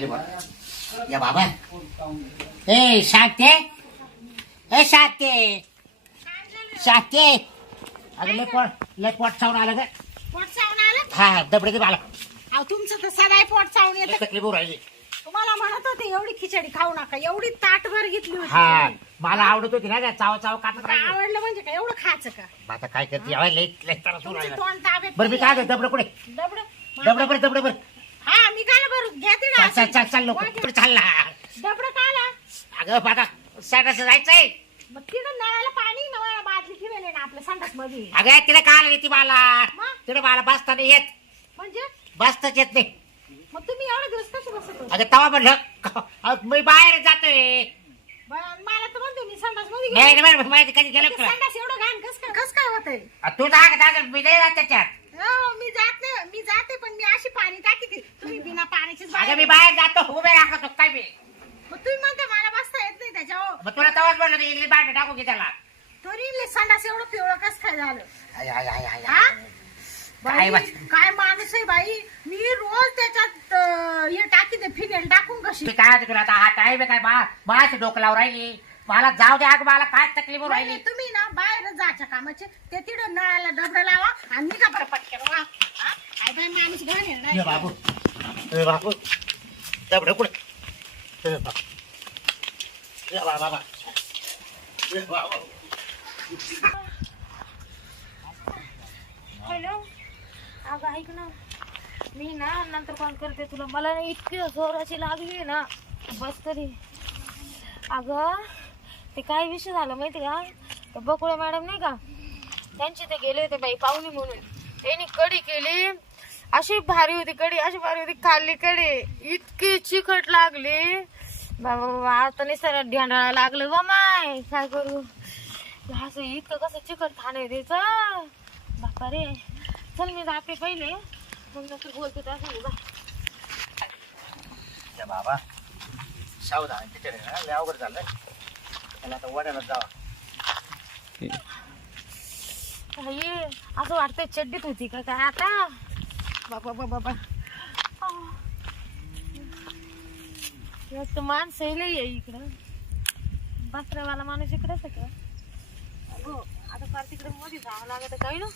या बाबा ए शाते ए शाते शाते अगं लय पोट चावून आलं ग पोट चावून आलं? हा दबडे दे मला अहो तुमचं तर सदाय पोट चावून येतं. तकलीफ होऊ राहिली. तुम्हाला म्हणत होते एवढी खिचडी खाऊ नका, एवढी ताटभर घेतली होती. हा मला आवडत होती ना चाव चाव काटत आता राहिली. आवडलं म्हणजे काय एवढं खायचं का? आता काय करते अहो, लय लय त्रास होऊ तुमचं राहिला. तोंड ताब्यात बरं मी काय करतो दबडं कुठे दबड दबडं बरं हा मी काय बरं घ्या ते चल चल चल चल लोक कुठे चालला दबड काला. अगं बाबा संडास जायचंय. मग तिथं नळाला पाणी नळाला बादली ठेवले ना आपल्या संडास मध्ये. अगं तिला काय आली ती मला मग? तिला मला बसता नाही येत म्हणजे बसताच येत नाही. मग तुम्ही एवढे दिवस कसे बसत होते? अगं तवा म्हणलं मी बाहेर जातोय. बरं, मला तर म्हणते मी संडास मध्ये नाही गेले. नाही, बरं माहिती कधी गेलं का संडास एवढं घाण कस काय होतंय? तू जाग मी नाही जात त्याच्यात. हो, मी जाते पण मी अशी पाणी टाकी तुम्ही बिना पाण्याचीच अगं मी बाहेर. बाहेर जातो उभे राखतो काय मी मग तुम्ही म्हणते मला बसता येत नाही त्याच्यावर. मग तुला तवाच म्हणलं की इंग्लिश बाहेर टाकू की त्याला. तरी संडास एवढं पिवळं कस काय झालं? आय, आय, आय, आय, हा? आय. काय बाई, बा- काय माणूस आहे बाई. मी रोज त्याच्यात हे टाकीते फिनेल टाकून कशी. मी काय तुला आता हा टाईम आहे काय माझ्या डोकं लावून राहिली. मला जाऊ दे अगं मला काय तकलीफ होऊन नाही, राहिली. नाही, तुम्ही ना बाहेर जायच्या कामाचे ते तिथं नळाला डबडं लावा आणि निघा बरं पटकन वा. हा? काय बाई माणूस घाण आहे ना. ये बाबू ए बाबू दबडं कुठे ए बाबू. ये बाबा ये बाबा. हॅलो अगं ऐक ना, मी ना नंतर कॉल करते तुला. मला ना इतकी जोराची लागली ना बस तरी. अगं ते काय विषय झाला माहिती का, ते बकुळे मॅडम नाही का, त्यांची ते गेले होते बाई पाहुणे म्हणून. त्यांनी कढी केली, अशी भारी होती कढी, अशी भारी होती. खाल्ली कढी, इतकी चिकट लागली बाबा बाबा. आता नाही सर ढेंडाळा लागलं बा माय, काय करू. असं इतकं कसं चिकट खाणं द्यायचं बापा रे. चल मी जाते पहिले, मग नंतर बोलते त्यासंग बा. ये बाबा सावधान त्याच्याकडे लय अवघड झालं. त्याला आता वड्याला जावा. काही असं वाटतंय चड्डीत होती का काय आता. बाबा बाबा बाबा एक तर माणसं लय आहे इकडं. बसऱ्यावाला माणूस इकडंच आहे का. हो आता फार तिकडे मध्ये जावं लागत काही ना.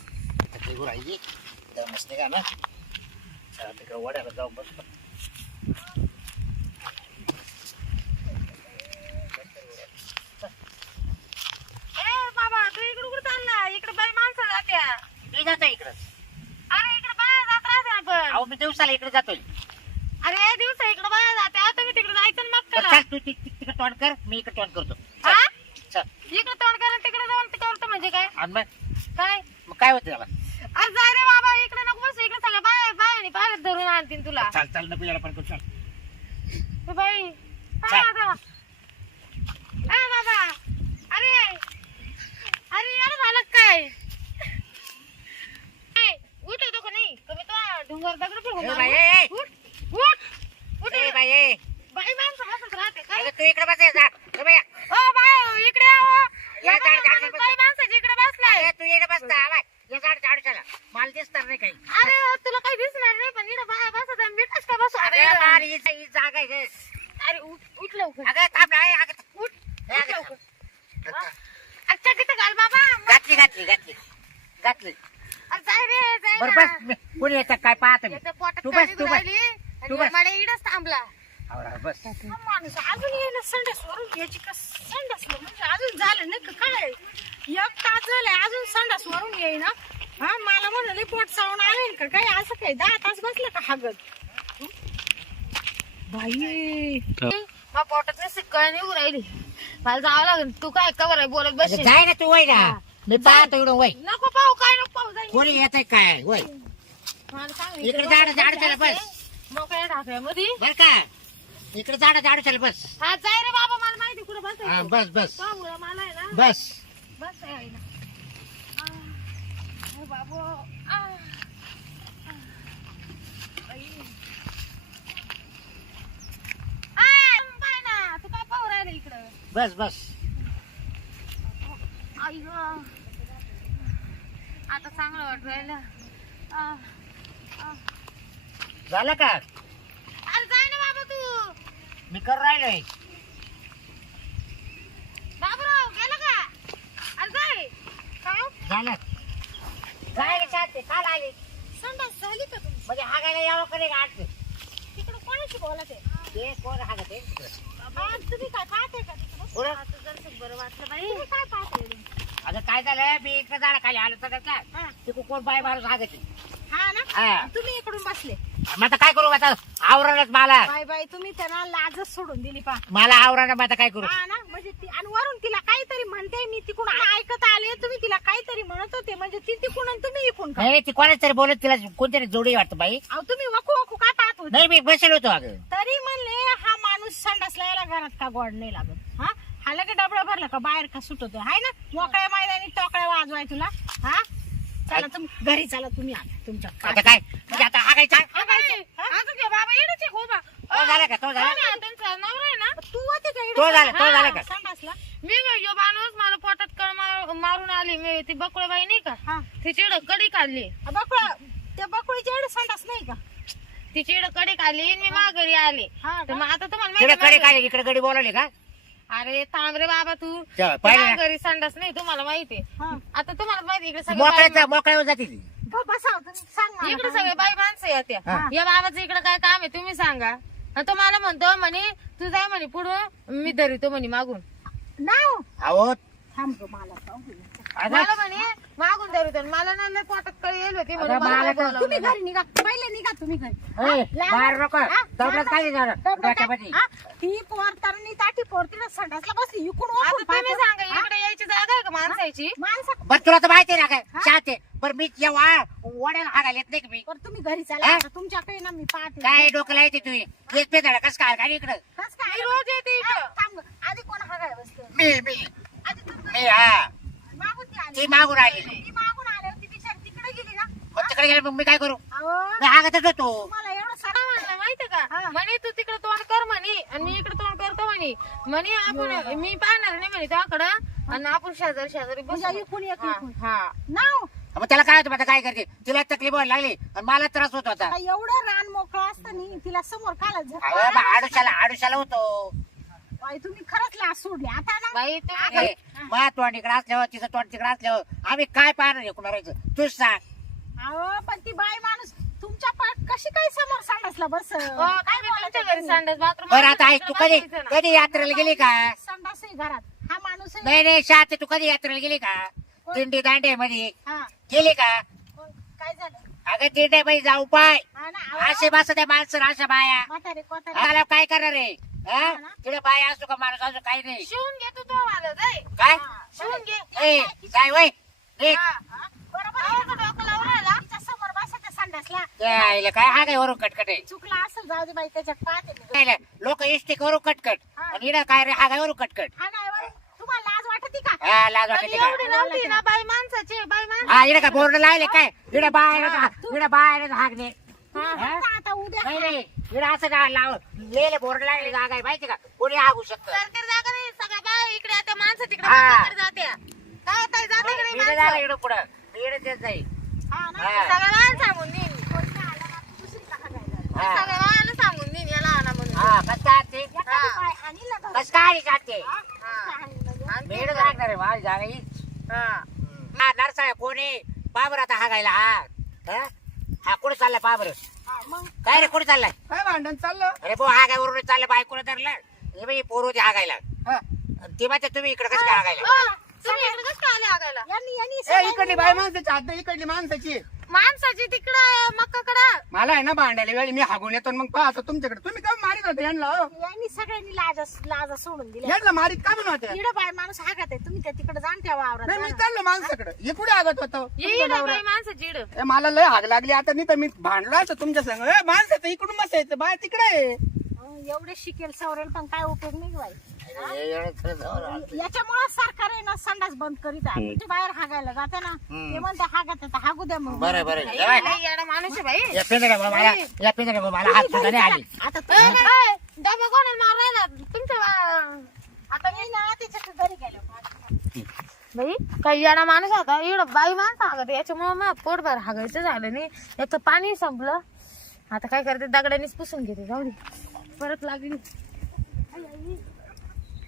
तकलीफ होऊ राहिली तर नसते का ना. चला तिकडे वड्याला जाऊन बसतो. ए बाबा तू इकडे कुठे चालला. इकडे बाई माणसं जात्या. मी जातो इकडं. अरे इकडे बाया जात राहते आपण. अहो मी दिवसाला इकडे जातोय. अरे दिवसा इकडे बाया जात्या, तुम्ही तिकडे जायचं ना मग बरं, करा. चल तू तिकडे तोंड कर मी इकडे तोंड करतो. हा चल इकडे तोंड करा तिकडे जाऊन ते करतो म्हणजे काय आणि काय. मग काय होतं त्याला. अरे जाय रे बाबा इकडे नको बस. इकडे सगळ्या बाया बायानी पाण्यात धरून आणतील तुला. चाल चाल नको याला पण करू चल. ए बाई चल. बाबा ए बाबा अरे अरे यार झालं काय. ए, उठ येतो का नाही कमी तो डोंगर दगड फिरवून ए बाई, मारू. ए, ए. उठ उठ उठ ए बाई ए बाई माणसं बसत राहते काय. अगं तू इकडे बस जा. ए बाई, ओ बाई इकडे यावं. या या झाड, झाड, बाई, झाड. बाई माणसाची इकडे बसलाय. अरे तू इकडे बसता आलाय. या झाड झाड चला मला दिसणार नाही काही. अरे तुला काही दिसणार नाही पण इकडे बाया बसत आहे. मी कस का बसू. अरे अरे यार, ही जागा आहे ग. अरे उठ लवकर. अगं थांब ना, ए, अगं उठ ए, अगं लवकर. थांब. अच्छा तिथं घाल बाबा. घातली घातली घातली घातली. अरे जाय रे जाय बरं ना. बस कोणी येतात काय पाहत मी. याच्या पोटात तू बस, काळी तू बस. राहिली तू आणि बस. मला इडच थांबला. आवरा, बस हा माणूस अजून येईल संडास वरून याची का संडास म्हणजे अजून झालं नाही का काय. एक तास झालाय अजून संडास वरून येईना. हा मला म्हणाले पोट चावून आले का काय असं काय 10 तास बसलं का हागत. बाई मग पोटात नुसती कळ निघून राहिली. मला जावं लागेल. तू काय कवर आहे बोलत अगं, बसशील. जाय ना तू वय ना. मी पाहतो इकडं वय नको पाहू काय नको पाहू जाईल. कोणी येत काय वय. मला सांग, इकडे झाड झाड चला बस. मोकळ्या ढाकळ्यामध्ये. बर का इकडे झाड चला बस. हा जाय रे बाबा मला माहिती कुठं हा बसायचं. बस बस पाहू रे, मला आहे ना बस. बस आहे ना. आ, बाबू आ, आ, बाई. आ, पाय ना तू काय पाहू राहिला इकडं. बस बस. आई गं. आता चांगलं वाटू राहिलं. आ, आ. झालं का अरे जाय ना बाबा तू. मी करू राहिलोय. बाबूराव गेला का? अरे जाय. काय झालं काय चालते काल आली संडास झाली का तुमची? म्हणजे हागायला यावं करे का आठ तिकडं कोणाशी बोलत आहे? ते कोण हागते तुम्ही काय पाहते का तिकडं? पुढं आता जरासं बरं वाटलं बाई. तुम्ही काय पाहते? अगं काय झालं मी इकडे झाडा खाली आलो तर हा. तिकडे कोण बाय माणूस हागते. हा ना हा. तुम्ही इकडून बसले. मग आता काय करू आता आवरणच मला बाय बाय तुम्ही त्यांना लाजच सोडून दिली पा. मला आवरण मग आता काय करू. हा ना म्हणजे ती आणि वरून तिला काहीतरी म्हणते मी तिकडून ऐकत आले तुम्ही तिला काहीतरी म्हणत होते म्हणजे ती तिकडून आणि तुम्ही इकडून का? नाही ती कोणाच तरी बोलत तिला कोणतरी जोडी वाटतं बाई. अहो तुम्ही वकू वकू काय पाहत होते? नाही मी बसेल होतो अगं. तरी म्हणले हा माणूस संडासला यायला घरात का गोड नाही लागत. हा हा लगे डबडा भरला का बाहेर का सुटतो हाय ना मोकळ्या मैदानी टोकळ्या वाजवाय तुला. हा चला तुम्ही घरी चला तुम्ही आता तुमच्या आता काय म्हणजे आता हागायचा अजून घे बाबा येडच आहे खूप. तो झाला का तो झाला त्यांचा नवरा आहे ना. तू होती का इकडे? तो झाला का संडासला मी यो माणूस मला पोटात कळ मारून आली. मी ती बकुळबाई नाही का हा तिची कडी काढली. बकुळा त्या बकुळीच्या इकडे संडास नाही का? तिची कडी काढली आणि मी माघारी आले. हा तर का? मग आता तुम्हाला तिकडे माहिती कडे काय इकडे गडी बोलावले का अरे थांब रे बाबा तू पाहिलं ना? घरी संडास नाही तुम्हाला माहिती हा. आता तुम्हाला माहिती इकडे सगळे मोकळ्याचा मोकळ्या जाते ती. बसा तुम्ही सांग मला इकडे काय. सगळे बाई माणसं येत्या. हा. या बाबाचं इकडे काय काम आहे तुम्ही सांगा. आणि तो मला म्हणतो म्हणे तू जाय म्हणे पुढं मी धरितो म्हणे मागून. नाव अहो थांब गं, मला सांगू. अगं, मला म्हणे मागून धरितो आणि मला ना लय पोटात कळी येईल होती म्हणून अगं, मला मला नाही तर- बोलावलं. तुम्ही घरी निघा पहिले निघा तुम्ही घरी. ए, लाज- बाहेर नको हा? दबड्यात काय झालं दबडं काय? डोक्यामध्ये. हा? ती पोर तरणी ताटी पोर तिला संडासला बसली इकडून आता वाकून तुम्ही पाहतो. सांगा इकडे यायची जागा आहे का माणसाची? माणसं बरं तुला तर माहिती आहे ना काय शाते बरं मी या वड्याला हागायला येत नाही का मी बरं तुम्ही घरी चला हा? आता तुमच्याकडे ना मी पाहते. काय डोक्याला येते तुम्ही तेच पेदाडा कसं काय काय इकडं कसं काय? मी रोज येते इकडं. हा, थांब गं. आधी कोण हागाय बसतो? मी आधी तुम्ही मी हा मागून ती आली. ती मागून आली ती मागून आली होती बिचारी तिकडे गेली ना. मग तिकडे गेले मग मी काय करू अहो मी हागतच होतो तुम्हाला एवढं काय सारं म्हणलं माहितीये हा. का म्हणे तू तिकडे तोंड कर म्हणे आणि मी इकडे तोंड करतो म्हणे. म्हणे आपण मी पाहणार नाही म्हणे त्याकडं आणि आपण शेजारी बसू. म्हणजे इकडून एक हा, इकडून. हा. नाव मग त्याला काय होतं आता काय करते तिला तकलीफ व्हायला लागली आणि मला त्रास होत होता आता एवढं रान मोकळं असताना तिला समोर काला अहो, मग आडुशाला होतो तुम्ही खरंच लाज सोडली आता ना. बाई तुम्ही ए, मा तोंड इकडे असल्यावर तिचं तोंड तिकडे असल्यावर आम्ही काय पाहणार एकूण राहायचं तूच सांग अहो पण ती बाई माणूस तुमच्या पाठ कशी काय समोर सांडासला बस हो, तुम्ही तुमच्या घरी संडास बाथरूम बरं आता ऐक तू कधी कधी यात्रेला गेली का संडास आहे घरात हा माणूस आहे. नाही नाही शाते तू कधी यात्रेला गेली का दिंडी दांडे मध्ये हा गेली का काय झालं अगं दिंडे बाई जाऊ पाय हा ना असे बस त्या माणसं अशा बाया म्हातारे कोतारे मला काय करणार रे तिकडे बाया असतो का माणूस असतो काही नाही शिवून घे तू तो मला जाय काय शिवून घे. ए काय वय निघ. बरोबर आहे ना, डोकं लावून राहिला. तिच्या समोर बसा त्या संडासला त्या आईला काय हा काय वरून कटकट आहे चुकला असेल जाऊ दे बाई त्याच्यात पाहते मी. लोक इष्टिक वरून कटकट आणि इकडं काय रे हा काय वरून कटकट हा काय बरं? तुम्हाला लाज वाटते का? हा लाज वाटते आणि का एवढी नव्हती ना बाई माणसाची बाई माणसं. हा इकडे काय बोर्ड लावले काय इकडे बाहेर हागणे आता आता उद्या नाही नाही इकडे असं का लाव लेले बोर्ड लागले का काय माहिती का कोणी हागू शकतं सरकारी जागा नाही सगळ्या बाया इकडे आता माणसं तिकडे हा. माणसाकडे जात्या. काय ताई जाते इकडे इकडे माणसं. झालं इकडं पुढं इकडे तेच जाईल हा ना हा. सगळ्या बाया सांगून देईन मी. कोणी आलं ना, दुसरी का हागायला? हा. सगळ्या बायाला सांगून देईन याला आणा म्हणून. हा कसं काय ते एखादी बाई आणील ना घरी. कसं काय जाते हा? आणील ना घरी. आणि मी इकडे जाणार आहे माझी जागा हीच हा. हा नरसाळ्या कोणी बाबर आता हागायला हा हा कुठे चाललाय बाबर हा, मग काय रे कुठे चाललाय काय भांडण चाललं अरे भाऊ हागायवरून चाललं बायकोला धरलं हे बाई पोर होते हागायला हा. ती माहिती तुम्ही इकडे कसं काय हागायला अ, तुम्ही इकडे कसं काय आले आगायला? यांनी ए सगळ्यांनी इकडली बाई माणसाची हात इकडली माणसाची माणसाची तिकडं मक्काकडं. मला आहे ना भांडायला वेळी मी हागून येतो आणि मग पाहतो तुमच्याकडे तुम्ही काय मारित होते यांना हो? यांनी सगळ्यांनी लाज सोडून दिल्या यांना मारित का पण होते इकडे बाय माणूस हागत आहे तुम्ही त्या तिकडे जाण त्या वावरात नाही मी जा ना. चाललो माणसाकडे हे कुठे हागत होतो येईल ना बाई माणसाची इकडं. ए, मला लय हाग लागली आता नाही तर मी भांडलो असतो तुमच्या संग ए माणसाचं इकडून बसायचं बाय तिकडे आहे. एवढे शिकेल सवरेल पण काय उपयोग नाही बाई बरं याच्यामुळे सरकार आहे ना संडास बंद करीत आहे ते बाहेर हागायला जाते ना ते म्हणते हागत आहे तर हागू द्या मग बरं लय येडा माणूस आहे बाई. या पिंजऱ्यामुळे मला हात सुद्धा नाही आली आता ए, ए, डबा कोणाला मारून राहिला? तुमच्या आता मी ना त्याच्या घरी गेलो बाई काही येडा माणूस होता एवढं बाई माणसं हागत याच्यामुळे मग पोटभर हागायचं झालं नाही. एक तर पाणी संपलं आता काय करते दगडानेच पुसून घेते जाऊ दे परत लागली आई, आई.